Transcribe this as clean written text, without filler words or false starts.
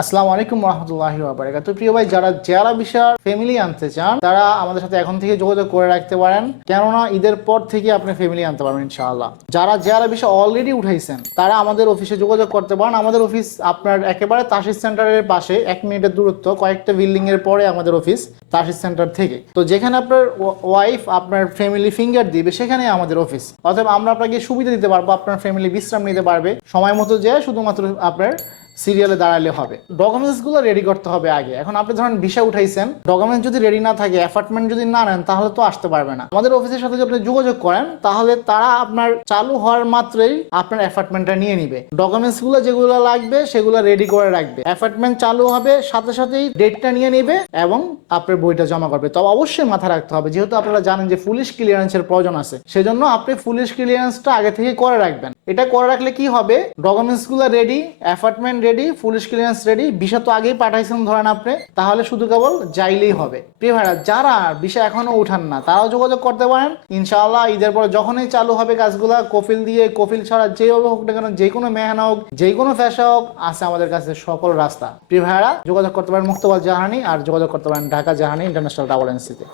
আসসালামু আলাইকুম রহমতুল্লাহি ওয়া বারাকাতুহু। প্রিয় ভাই, যারা জেয়ারা ভিসার ফ্যামিলি আনতে চান তারা আমাদের সাথে এখন থেকে যোগাযোগ করে রাখতে পারেন, কেননা ঈদের পর থেকে আপনি ফ্যামিলি আনতে পারবেন ইনশাআল্লাহ। যারা জেয়ারা ভিসা অলরেডি উঠাইছেন তারা আমাদের অফিসে যোগাযোগ করতে পারেন। আমাদের অফিস আপনার একেবারে তাশিদ সেন্টারের পাশে, 1 মিনিটের দূরত্ব, কয়েকটা বিল্ডিং এর পরে আমাদের অফিস তাশিদ সেন্টার থেকে। তো যেখানে আপনার ওয়াইফ আপনার ফ্যামিলি ফিঙ্গার দিবে সেখানে আমাদের অফিস। অতএব আমরা আপনাকে সুবিধা দিতে পারবো, আপনার ফ্যামিলি বিশ্রাম নিতে পারবে, সময় মতো যেয়ে শুধুমাত্র আপনার সিরিয়ালে দাঁড়ালে হবে। ডকুমেন্টসগুলো রেডি করতে হবে আগে। এখন আপনি ধরেন ভিসা উঠাইছেন, ডকুমেন্টস যদি রেডি না থাকে, অ্যাপার্টমেন্ট যদি না নেন, তাহলে তো আসতে পারবে না। আমাদের অফিসের সাথে যদি আপনি যোগাযোগ করেন তাহলে তারা আপনার চালু হওয়ার মাত্রই আপনার অ্যাপার্টমেন্টটা নিয়ে নিবে। ডকুমেন্টসগুলো যেগুলো লাগবে সেগুলো রেডি করে রাখবে। অ্যাপার্টমেন্ট চালু হবে সাথে সাথেই ডেটটা নিয়ে নেবে এবং আপনার বইটা জমা করবে। তবে অবশ্যই মাথায় রাখতে হবে, যেহেতু আপনারা জানেন যে পুলিশ ক্লিয়ারেন্সের প্রয়োজন আছে, সেজন্য আপনি পুলিশ ক্লিয়ারেন্সটা আগে থেকে করে রাখবেন। এটা করে রাখলে কি হবে, ডকুমেন্টসগুলো ready, apartment ready, police clearance ready, visa তো আগেই পাঠাইছেন ধরেন আপনি, তাহলে শুধু কেবল যাইলেই হবে। প্রিয় ভাইরা, যারা ভিসা এখনো উঠান না তারাও যোগাযোগ করতে পারেন। ইনশাআল্লাহ ঈদের পরে যখনই চালু হবে কাজগুলা, কফিল দিয়ে, কফিল ছাড়া যেভাবে হোক না কেন, যে কোনো মেহানা হোক, যে কোনো ফ্যাশা হোক, আছে আমাদের কাছে সকল রাস্তা। প্রিয় ভাইরা, যোগাযোগ করতে পারেন মুক্তবাল জাহানি, আর যোগাযোগ করতে পারেন ঢাকা জাহানি ইন্টারন্যাশনাল ট্রাভেল এজেন্সিতে।